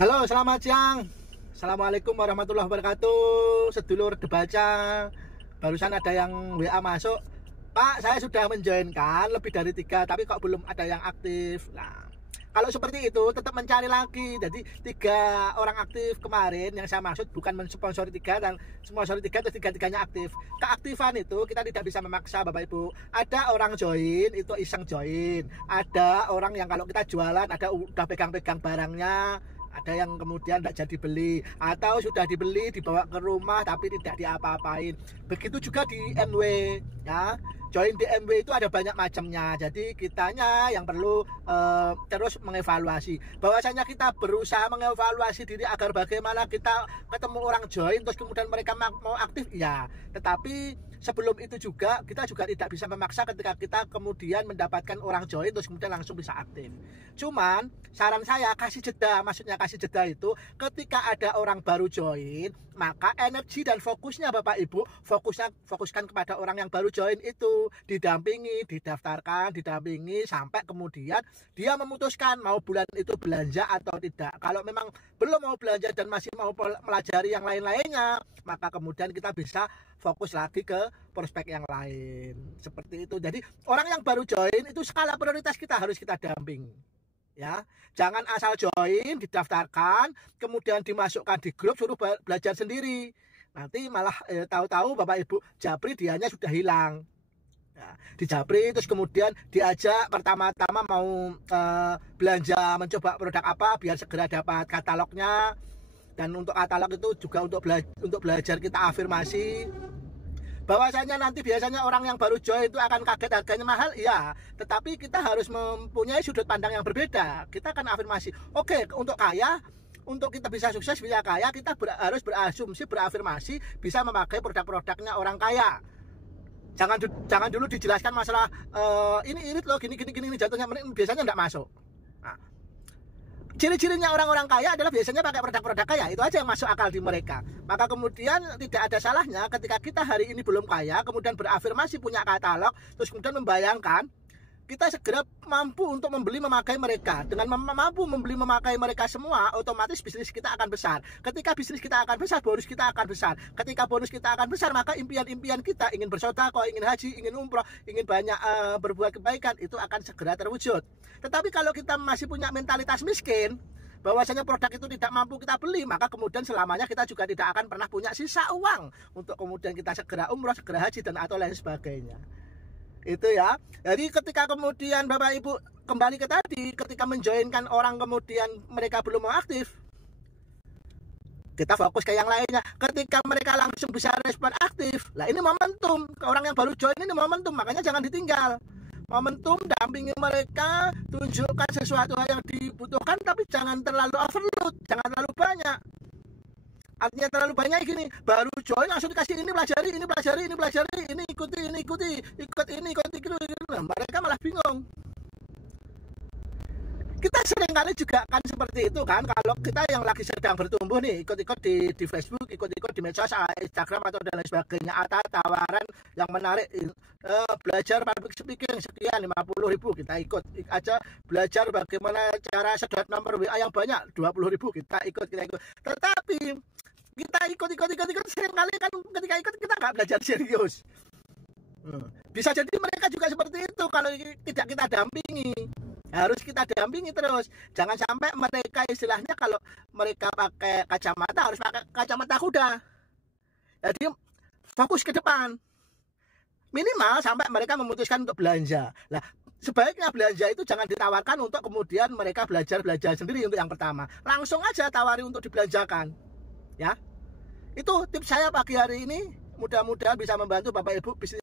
Halo, selamat siang. Assalamualaikum warahmatullahi wabarakatuh. Sedulur Debaca, barusan ada yang WA masuk. Pak, saya sudah menjoinkan lebih dari 3, tapi kok belum ada yang aktif. Nah, kalau seperti itu tetap mencari lagi. Jadi 3 orang aktif kemarin yang saya maksud bukan mensponsori 3 dan sponsori 3 terus 3-3-nya aktif. Keaktifan itu kita tidak bisa memaksa Bapak Ibu. Ada orang join itu iseng join. Ada orang yang kalau kita jualan ada udah pegang-pegang barangnya. Ada yang kemudian tidak jadi beli atau sudah dibeli dibawa ke rumah tapi tidak diapa-apain. Begitu juga di MW ya. Join di MW itu ada banyak macamnya. Jadi kitanya yang perlu terus mengevaluasi. Bahwasanya kita berusaha mengevaluasi diri agar bagaimana kita ketemu orang join terus kemudian mereka mau aktif ya. Tetapi sebelum itu juga kita juga tidak bisa memaksa ketika kita kemudian mendapatkan orang join terus kemudian langsung bisa aktif. Cuman saran saya kasih jeda, maksudnya kasih jeda itu ketika ada orang baru join, maka energi dan fokusnya Bapak Ibu fokuskan kepada orang yang baru join itu, didampingi, didaftarkan, didampingi sampai kemudian dia memutuskan mau bulan itu belanja atau tidak. Kalau memang belum mau belanja dan masih mau melajari yang lain-lainnya, maka kemudian kita bisa fokus lagi ke prospek yang lain. Seperti itu. Jadi orang yang baru join itu skala prioritas kita harus kita dampingi. Ya, jangan asal join, didaftarkan, kemudian dimasukkan di grup suruh belajar sendiri. Nanti malah tahu-tahu Bapak Ibu japri dianya sudah hilang. Ya, dijapri terus kemudian diajak pertama-tama mau belanja mencoba produk apa biar segera dapat katalognya. Dan untuk katalog itu juga untuk belajar kita afirmasi bahwasanya nanti biasanya orang yang baru join itu akan kaget harganya mahal, iya. Tetapi kita harus mempunyai sudut pandang yang berbeda. Kita akan afirmasi, oke, untuk kaya, untuk kita bisa sukses, bisa kaya, kita harus berasumsi, berafirmasi, bisa memakai produk-produknya orang kaya. Jangan dulu dijelaskan masalah ini irit loh, gini jatuhnya, biasanya tidak masuk. Nah, ciri-cirinya orang-orang kaya adalah biasanya pakai produk-produk kaya. Itu aja yang masuk akal di mereka. Maka kemudian tidak ada salahnya ketika kita hari ini belum kaya, kemudian berafirmasi punya katalog, terus kemudian membayangkan kita segera mampu untuk membeli memakai mereka. Dengan mampu membeli memakai mereka semua, otomatis bisnis kita akan besar. Ketika bisnis kita akan besar, bonus kita akan besar. Ketika bonus kita akan besar, maka impian-impian kita ingin bersedekah, ingin haji, ingin umroh, ingin banyak berbuat kebaikan itu akan segera terwujud. Tetapi kalau kita masih punya mentalitas miskin, bahwasanya produk itu tidak mampu kita beli, maka kemudian selamanya kita juga tidak akan pernah punya sisa uang untuk kemudian kita segera umroh, segera haji dan atau lain sebagainya. Itu ya. Jadi ketika kemudian Bapak Ibu kembali ke tadi, ketika menjoinkan orang kemudian mereka belum mau aktif, kita fokus ke yang lainnya. Ketika mereka langsung bisa respon aktif, lah ini momentum. Orang yang baru join ini momentum, makanya jangan ditinggal. Momentum, dampingi mereka, tunjukkan sesuatu hal yang dibutuhkan, tapi jangan terlalu overload, jangan terlalu banyak. Artinya terlalu banyak gini, baru join langsung dikasih ini pelajari, ini ikuti, ikut ini. Nah, mereka malah bingung. Kita seringkali juga kan seperti itu kan, kalau kita yang lagi sedang bertumbuh nih, ikut-ikut di Facebook, ikut-ikut di medsos, Instagram atau dan lain sebagainya, ada tawaran yang menarik, belajar public speaking sekian 50.000, kita ikut aja, belajar bagaimana cara sedot nomor WA yang banyak 20.000, kita ikut. Tetapi kita ikut seringkali kan ketika ikut kita nggak belajar serius. Bisa jadi mereka juga seperti itu kalau tidak kita dampingi. Harus kita dampingi terus. Jangan sampai mereka istilahnya kalau mereka pakai kacamata harus pakai kacamata kuda. Jadi fokus ke depan. Minimal sampai mereka memutuskan untuk belanja. Nah, sebaiknya belanja itu jangan ditawarkan untuk kemudian mereka belajar sendiri untuk yang pertama. Langsung aja tawari untuk dibelanjakan. Ya. Itu tips saya pagi hari ini. Mudah-mudahan bisa membantu Bapak Ibu bisnis